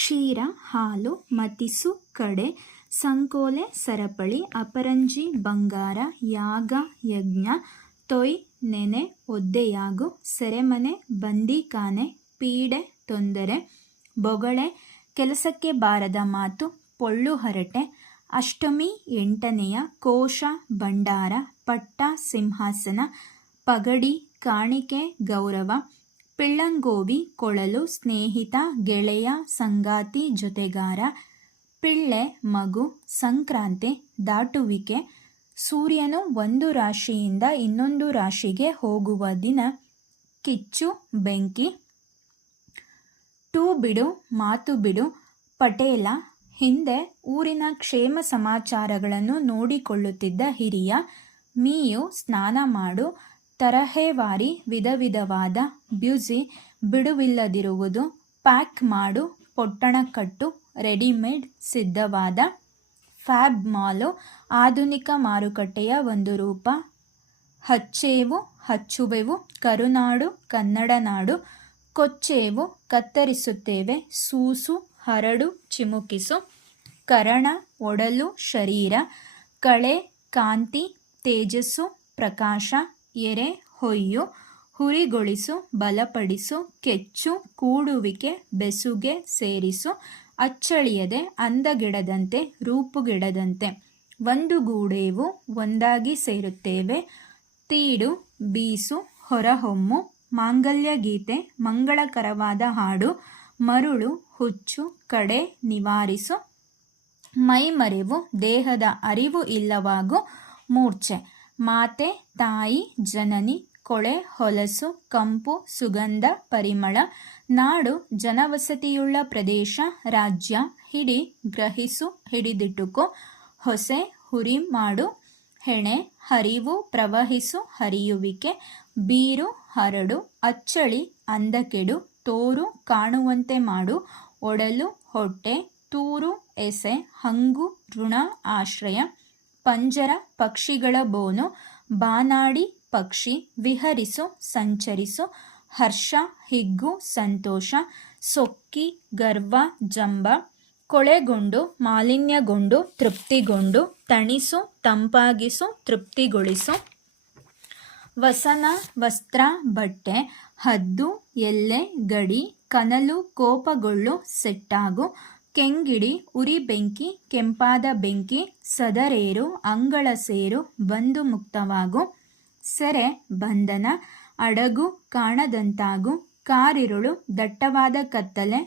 ಕ್ಷೀರ, ಹಾಲು, ಮತಿಸು, ಕಡೆ, ಸಂಕೋಲೆ, ಸರಪಳಿ, ಅಪರಂಜಿ, ಬಂಗಾರ, ಯಾಗ, ಯಜ್ಞ, ತೊಯ್, ನೆನೆ, ಒದ್ದೆಯಾಗು, ಸೆರೆಮನೆ ಬಂದೀಖಾನೆ ಪೀಡೆ, ತೊಂದರೆ, ಬೊಗಳೆ, ಕೆಲಸಕ್ಕೆ ಬಾರದ ಮಾತು, ಪೊಳ್ಳು ಹರಟೆ, ಅಷ್ಟಮಿ, ಎಂಟನೆಯ, ಕೋಶ, ಭಂಡಾರ, ಪಟ್ಟ, ಸಿಂಹಾಸನ, ಪಗಡಿ, ಕಾಣಿಕೆ, ಗೌರವ ಪಿಳ್ಳಂಗೋವಿ ಕೊಳಲು ಸ್ನೇಹಿತ, ಗೆಳೆಯ, ಸಂಗಾತಿ ಜೊತೆಗಾರ, ಪಿಳ್ಳೆ, ಮಗು, ಸಂಕ್ರಾಂತಿ, ದಾಟುವಿಕೆ, ಸೂರ್ಯನು ಒಂದು ರಾಶಿಯಿಂದ ಇನ್ನೊಂದು ರಾಶಿಗೆ ಹೋಗುವ ದಿನ, ಕಿಚ್ಚು, ಬೆಂಕಿ ಟೂ ಬಿಡು ಮಾತು ಬಿಡು ಪಟೇಲ, ಹಿಂದೆ ಊರಿನ ಕ್ಷೇಮ ಸಮಾಚಾರಗಳನ್ನು ನೋಡಿಕೊಳ್ಳುತ್ತಿದ್ದ ಹಿರಿಯ, ಮೀಯು, ಸ್ನಾನ ಮಾಡು ತರಹೇವಾರಿ ವಿಧ ವಿಧವಾದ ಬ್ಯುಸಿ ಬಿಡುವಿಲ್ಲದಿರುವುದು ಪ್ಯಾಕ್ ಮಾಡು, ಪೊಟ್ಟಣ ಕಟ್ಟು, ರೆಡಿಮೇಡ್, ಸಿದ್ಧವಾದ ಫ್ಯಾಬ್ ಮಾಲು, ಆಧುನಿಕ ಮಾರುಕಟ್ಟೆಯ ಒಂದು ರೂಪ. ಹಚ್ಚೇವು, ಹಚ್ಚುವೆವು, ಕರುನಾಡು, ಕನ್ನಡ ನಾಡು, ಕೊಚ್ಚೇವು, ಕತ್ತರಿಸುತ್ತೇವೆ, ಸೂಸು, ಹರಡು, ಚಿಮುಕಿಸು, ಕರಣ, ಒಡಲು, ಶರೀರ, ಕಳೆ, ಕಾಂತಿ, ತೇಜಸ್ಸು, ಪ್ರಕಾಶ ಎರೆ ಹೊಯ್ಯು, ಹುರಿಗೊಳಿಸು, ಬಲಪಡಿಸು, ಕೆಚ್ಚು, ಕೂಡುವಿಕೆ, ಬೆಸುಗೆ ಸೇರಿಸು, ಅಚ್ಚಳಿಯದೆ ಅಂದಗೆಡದಂತೆ, ರೂಪುಗಿಡದಂತೆ. ಒಂದು ಗೂಡೇವು ಒಂದಾಗಿ ಸೇರುತ್ತೇವೆ. ತೀಡು, ಬೀಸು, ಹೊರಹೊಮ್ಮು ಮಾಂಗಲ್ಯ ಗೀತೆ ಮಂಗಳಕರವಾದ ಹಾಡು, ಮರುಳು, ಹುಚ್ಚು, ಕಡೆ, ನಿವಾರಿಸು. ಮೈಮರೆವು, ದೇಹದ ಅರಿವು ಇಲ್ಲವಾಗು, ಮೂರ್ಛೆ. ಮಾತೆ, ತಾಯಿ, ಜನನಿ, ಕೊಳೆ, ಹೊಲಸು, ಕಂಪು, ಸುಗಂಧ, ಪರಿಮಳ, ನಾಡು, ಜನವಸತಿಯುಳ್ಳ ಪ್ರದೇಶ, ರಾಜ್ಯ, ಹಿಡಿ, ಗ್ರಹಿಸು ಹಿಡಿದಿಟುಕು ಹೊಸೆ, ಹುರಿ ಮಾಡು, ಹೆಣೆ, ಹರಿವು, ಪ್ರವಹಿಸು, ಹರಿಯುವಿಕೆ, ಬೀರು, ಹರಡು, ಅಚ್ಚಳಿ, ಅಂದಕೆಡು, ತೋರು, ಕಾಣುವಂತೆ ಮಾಡು, ಒಡಲು, ಹೊಟ್ಟೆ, ತೂರು, ಎಸೆ, ಹಂಗು, ಋಣ, ಆಶ್ರಯ ಪಂಜರ ಪಕ್ಷಿಗಳ ಬೋನು, ಬಾನಾಡಿ ಪಕ್ಷಿ ವಿಹರಿಸು, ಸಂಚರಿಸು, ಹರ್ಷ, ಹಿಗ್ಗು, ಸಂತೋಷ, ಸೊಕ್ಕಿ, ಗರ್ವ, ಜಂಬ, ಕೊಳೆಗೊಂಡು, ಮಾಲಿನ್ಯಗೊಂಡು, ತೃಪ್ತಿಗೊಂಡು, ತಣಿಸು, ತಂಪಾಗಿಸು, ತೃಪ್ತಿಗೊಳಿಸು. ವಸನ, ವಸ್ತ್ರ, ಬಟ್ಟೆ, ಹದ್ದು ಎಲ್ಲೆ ಗಡಿ, ಕನಲು, ಕೋಪಗೊಳ್ಳು, ಸೆಟ್ಟಾಗು ಕೆಂಗಿಡಿ, ಉರಿ ಬೆಂಕಿ, ಕೆಂಪಾದ ಬೆಂಕಿ, ಸದರೇರು, ಅಂಗಳ ಸೇರು, ಬಂದು ಮುಕ್ತವಾಗು, ಸೆರೆ, ಬಂಧನ, ಅಡಗು ಕಾಣದಂತಾಗು, ಕಾರಿರುಳು, ದಟ್ಟವಾದ ಕತ್ತಲೆ